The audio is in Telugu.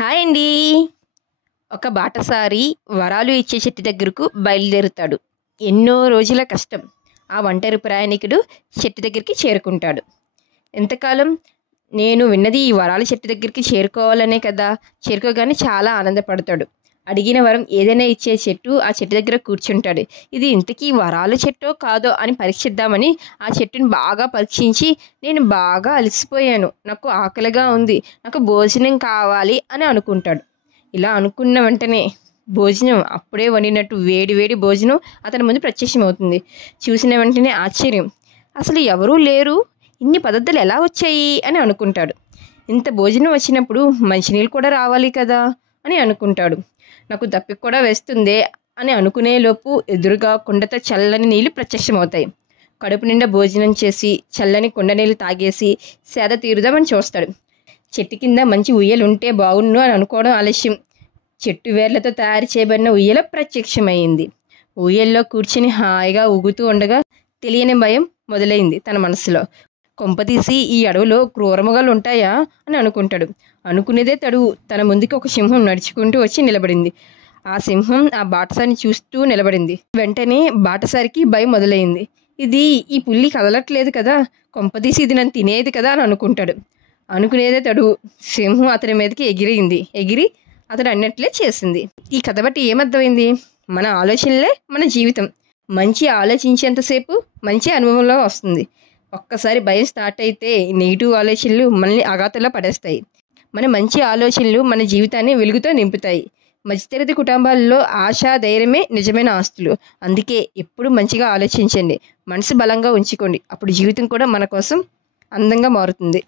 హాయ్ అండి. ఒక బాటసారి వరాలు ఇచ్చే చెట్టు దగ్గరకు బయలుదేరుతాడు. ఎన్నో రోజుల కష్టం. ఆ ఒంటరి ప్రయాణికుడు చెట్టు దగ్గరికి చేరుకుంటాడు. ఎంతకాలం నేను విన్నది ఈ వరాల చెట్టు దగ్గరికి చేరుకోవాలనే కదా. చేరుకోగానే చాలా ఆనందపడతాడు. అడిగిన వరం ఏదైనా ఇచ్చే చెట్టు ఆ చెట్టు దగ్గర కూర్చుంటాడు. ఇది ఇంతకీ వరాల చెట్టో కాదో అని పరీక్షిద్దామని ఆ చెట్టుని బాగా పరీక్షించి, నేను బాగా అలసిపోయాను, నాకు ఆకలిగా ఉంది, నాకు భోజనం కావాలి అని అనుకుంటాడు. ఇలా అనుకున్న వెంటనే భోజనం అప్పుడే వండినట్టు వేడి వేడి భోజనం అతని ముందు ప్రత్యక్షమవుతుంది. చూసిన వెంటనే ఆశ్చర్యం, అసలు ఎవరూ లేరు, ఇన్ని పద్ధతులు ఎలా వచ్చాయి అని అనుకుంటాడు. ఇంత భోజనం వచ్చినప్పుడు మంచినీళ్ళు కూడా రావాలి కదా అని అనుకుంటాడు. నాకు దప్పిక కూడా వేస్తుందే అని అనుకునేలోపు ఎదురుగా కుండతో చల్లని నీళ్లు ప్రత్యక్షమవుతాయి. కడుపు నిండా భోజనం చేసి చల్లని కుండ నీళ్ళు తాగేసి సేద తీరుదామని చూస్తాడు. చెట్టు కింద మంచి ఉయ్యలు ఉంటే బాగుండు అని అనుకోవడం ఆలస్యం. చెట్టు వేర్లతో తయారు చేయబడిన ఉయ్యల ప్రత్యక్షమైంది. ఉయ్యల్లో కూర్చుని హాయిగా ఊగుతూ ఉండగా తెలియని భయం మొదలైంది తన మనసులో. కొంపతీసి ఈ అడవిలో క్రూరమృగాలు ఉంటాయా అని అనుకుంటాడు. అనుకునేదే తడువు. తన ముందుకి ఒక సింహం నడుచుకుంటూ వచ్చి నిలబడింది. ఆ సింహం ఆ బాటసారిని చూస్తూ నిలబడింది. వెంటనే బాటసారికి భయం మొదలైంది. ఈ పుల్లి కదలట్లేదు కదా, కొంపతీసి ఇది నన్ను తినేది కదా అని అనుకుంటాడు. అనుకునేదే తడువు. సింహం అతని మీదకి ఎగిరి అతడు అన్నట్లే చేసింది. ఈ కథ బట్టి ఏమర్థమైంది? మన ఆలోచనలే మన జీవితం. మంచి ఆలోచించేంతసేపు మంచి అనుభవంలో వస్తుంది. ఒక్కసారి భయం స్టార్ట్ అయితే నెగిటివ్ ఆలోచనలు మనల్ని అగాధంలో పడేస్తాయి. మన మంచి ఆలోచనలు మన జీవితాన్ని వెలుగుతో నింపుతాయి. మధ్యతరగతి కుటుంబాల్లో ఆశ, ధైర్యమే నిజమైన ఆస్తులు. అందుకే ఎప్పుడు మంచిగా ఆలోచించండి, మనసు బలంగా ఉంచుకోండి. అప్పుడు జీవితం కూడా మన కోసం అందంగా మారుతుంది.